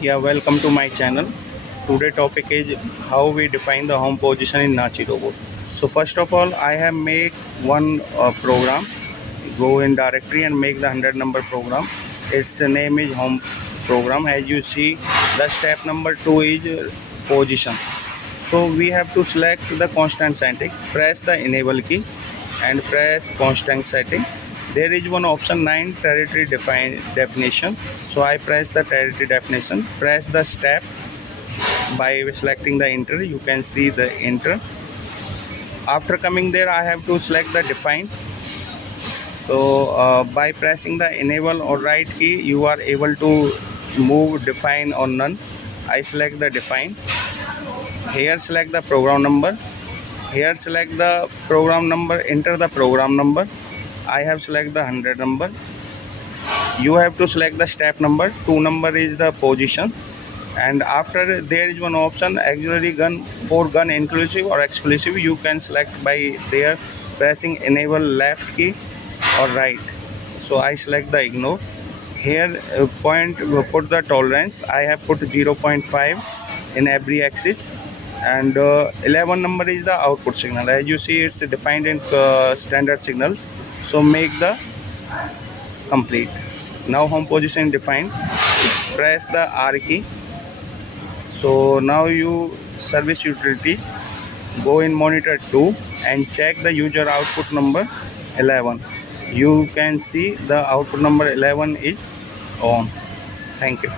Yeah, welcome to my channel. Today topic is how we define the home position in Nachi robot. So first of all, I have made one program. Go in directory and make the 100 number program. Its name is home program. As you see, the step number 2 is position. So we have to select the constant setting, press the enable key and press constant setting. There is one option 9 territory definition. So I press the territory definition, press the step by selecting the enter. You can see the enter. After coming there, I have to select the define. So by pressing the enable or right key, you are able to move define or none. I select the define. Here select the program number. Here select the program number, enter the program number. I have select the 100 number. You have to select the step number. 2 number is the position. And after there is one option auxiliary gun for gun inclusive or exclusive. You can select by there pressing enable left key or right. So I select the ignore. Here point put the tolerance. I have put 0.5 in every axis. And 11 number is the output signal. As you see, it's defined in standard signals. So make the complete. Now home position defined. Press the R key. So now you service utilities, go in monitor 2 and check the user output number 11. You can see the output number 11 is on. Thank you.